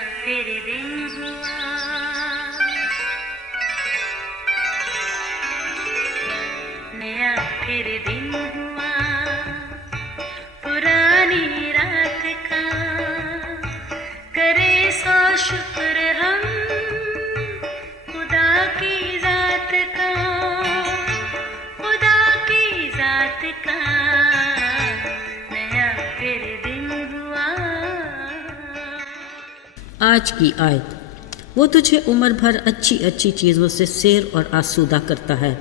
फिर दिन हुआ, नया फिर दिन हुआ, पुरानी रात का करे सो शुक्र हम खुदा की जात का, खुदा की जात का नया फिर दिन हुआ। आज की आयत, वो तुझे उम्र भर अच्छी अच्छी चीज़ों से सैर और आसूदा करता है,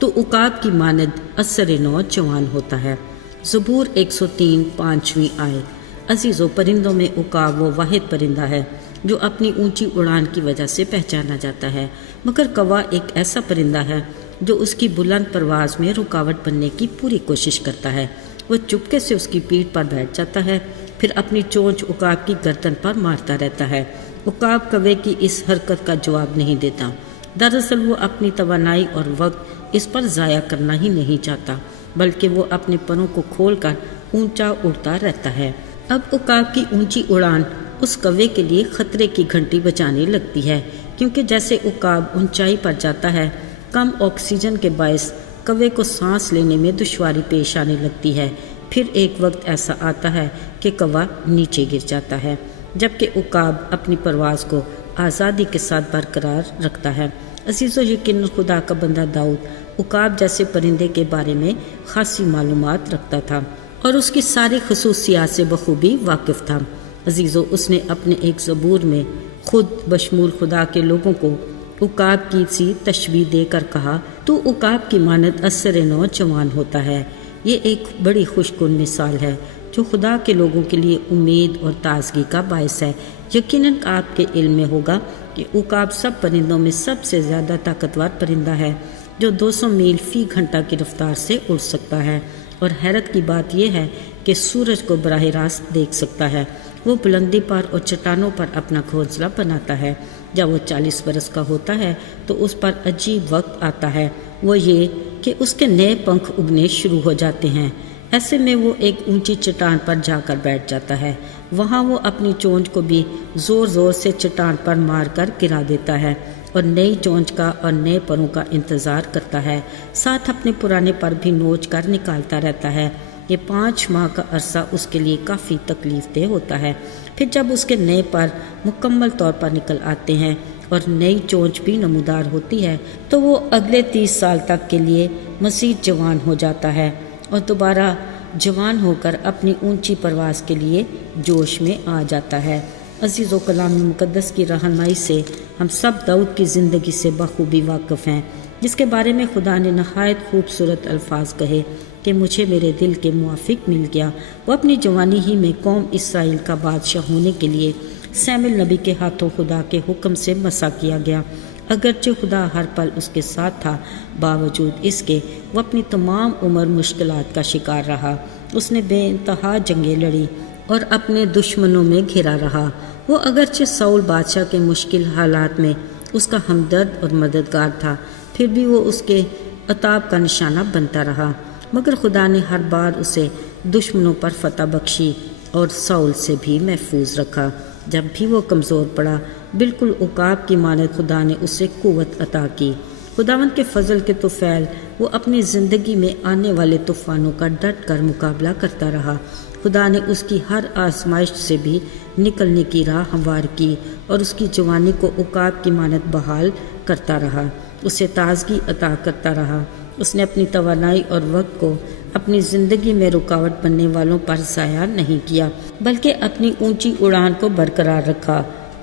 तो उकाब की मानद असर नौ जवान होता है। ज़बूर 103 5वीं आयत। अजीज़ों, परिंदों में उकाब वो वाहिद परिंदा है जो अपनी ऊंची उड़ान की वजह से पहचाना जाता है, मगर कौवा एक ऐसा परिंदा है जो उसकी बुलंद परवाज़ में रुकावट बनने की पूरी कोशिश करता है। वो चुपके से उसकी पीठ पर बैठ जाता है, फिर अपनी चोंच उकाब की गर्दन पर मारता रहता है। उकाब कौवे की इस हरकत का जवाब नहीं देता। दरअसल वो अपनी तवानाई और वक्त इस पर ज़ाया करना ही नहीं चाहता, बल्कि वो अपने परों को खोलकर ऊंचा उड़ता रहता है। अब उकाब की ऊंची उड़ान उस कौवे के लिए खतरे की घंटी बजाने लगती है, क्योंकि जैसे उकाब ऊंचाई पर जाता है, कम ऑक्सीजन के बायस कौवे को सांस लेने में दुश्वारी पेश आने लगती है। फिर एक वक्त ऐसा आता है कि कौवा नीचे गिर जाता है, जबकि उकाब अपनी परवाज़ को आज़ादी के साथ बरकरार रखता है। अज़ीज़ों, यकीनन खुदा का बंदा दाऊद उकाब जैसे परिंदे के बारे में खासी मालूमात रखता था और उसकी सारी खसूसियात से बखूबी वाकिफ़ था। अज़ीज़ों, उसने अपने एक ज़बूर में खुद बशमूल खुदा के लोगों को उकाब की सी तशबीह देकर कहा, तो उकाब की मानद असर नौ जवान होता है। ये एक बड़ी खुशकुन मिसाल है जो खुदा के लोगों के लिए उम्मीद और ताजगी का बायस है। यकीनन आपके इल्म में होगा कि उकाब सब परिंदों में सबसे ज़्यादा ताकतवर परिंदा है, जो 200 मील फी घंटा की रफ्तार से उड़ सकता है। और हैरत की बात यह है कि सूरज को बराह रास्त देख सकता है। वो बुलंदी पर और चट्टानों पर अपना घोंसला बनाता है। जब वो 40 बरस का होता है तो उस पर अजीब वक्त आता है, वो ये कि उसके नए पंख उगने शुरू हो जाते हैं। ऐसे में वो एक ऊंची चट्टान पर जाकर बैठ जाता है। वहाँ वो अपनी चोंच को भी ज़ोर ज़ोर से चट्टान पर मारकर गिरा देता है और नई चोंच का और नए परों का इंतज़ार करता है। साथ अपने पुराने पर भी नोच कर निकालता रहता है। ये 5 माह का अरसा उसके लिए काफ़ी तकलीफदेह होता है। फिर जब उसके नए पर मुकम्मल तौर पर निकल आते हैं और नई चोंच भी नमूदार होती है, तो वो अगले 30 साल तक के लिए मज़ीद जवान हो जाता है और दोबारा जवान होकर अपनी ऊंची परवाज़ के लिए जोश में आ जाता है। अज़ीज़ व कलाम मुक़द्दस की रहनुमाई से हम सब दाऊद की ज़िंदगी से बखूबी वाकिफ़ हैं, जिसके बारे में खुदा ने नहायत खूबसूरत अल्फाज कहे कि मुझे मेरे दिल के मुआफिक मिल गया। वो अपनी जवानी ही में कौम इसराइल का बादशाह होने के लिए सैमुएल नबी के हाथों खुदा के हुक्म से मसा किया गया। अगरचे खुदा हर पल उसके साथ था, बावजूद इसके वो अपनी तमाम उम्र मुश्किलात का शिकार रहा। उसने बेइंतहा जंगें लड़ी और अपने दुश्मनों में घिरा रहा। वो अगरचे साउल बादशाह के मुश्किल हालात में उसका हमदर्द और मददगार था, फिर भी वो उसके अताब का निशाना बनता रहा। मगर खुदा ने हर बार उसे दुश्मनों पर फतह बख्शी और साउल से भी महफूज रखा। जब भी वो कमज़ोर पड़ा, बिल्कुल उकाब की मानद खुदा ने उसे कुव्वत अता की। खुदावंद के फजल के तुफ़ैल वो अपनी ज़िंदगी में आने वाले तूफ़ानों का डट कर मुकाबला करता रहा। खुदा ने उसकी हर आजमाइश से भी निकलने की राह हमवार की और उसकी जवानी को उकाब की मानद बहाल करता रहा, उसे ताजगी अता करता रहा। उसने अपनी तवानाई और वक्त को अपनी ज़िंदगी में रुकावट बनने वालों पर ज़ाया नहीं किया, बल्कि अपनी ऊंची उड़ान को बरकरार रखा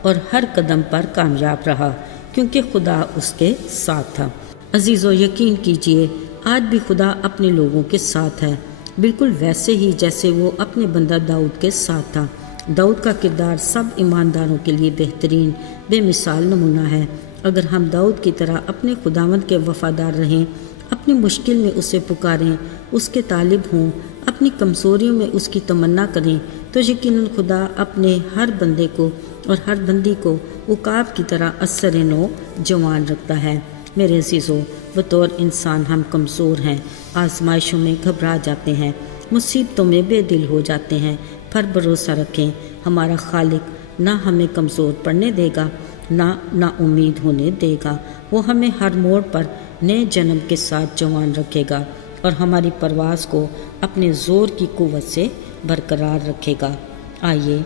और हर कदम पर कामयाब रहा, क्योंकि खुदा उसके साथ था। अजीज़ों, यकीन कीजिए, आज भी खुदा अपने लोगों के साथ है, बिल्कुल वैसे ही जैसे वो अपने बंदा दाऊद के साथ था। दाऊद का किरदार सब ईमानदारों के लिए बेहतरीन बेमिसाल नमूना है। अगर हम दाऊद की तरह अपने खुदावंद के वफादार रहें, अपनी मुश्किल में उसे पुकारें, उसके तालिब हों, अपनी कमज़ोरियों में उसकी तमन्ना करें, तो यकीनन खुदा अपने हर बंदे को और हर बंदी को उकाब की तरह असर नो जवान रखता है। मेरे अज़ीज़ों, बतौर इंसान हम कमज़ोर हैं, आजमाइशों में घबरा जाते हैं, मुसीबतों में बेदिल हो जाते हैं, पर भरोसा रखें, हमारा खालिक نہ ہمیں کمزور پڑنے دے گا، نہ نا امید ہونے دے گا۔ وہ ہمیں ہر موڑ پر نئے جنم کے ساتھ جوان رکھے گا اور ہماری پرواز کو اپنے زور کی قوت سے برقرار رکھے گا۔ آئیے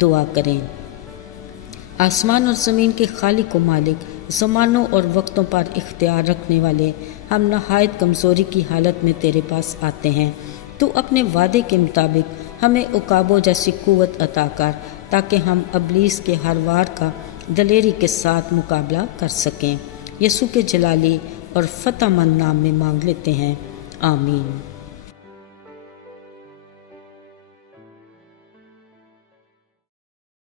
دعا کریں۔ آسمان اور زمین کے خالق و مالک، زمانوں اور وقتوں پر اختیار رکھنے والے، ہم نہایت کمزوری کی حالت میں تیرے پاس آتے ہیں۔ تو اپنے وعدے کے مطابق ہمیں عقابوں جیسی قوت عطا کر تاکہ ہم ابلیس کے ہر وار کا دلیری کے ساتھ مقابلہ کر سکیں۔ یسوع کے جلالی اور فتح مند نام میں مانگ لیتے ہیں، آمین۔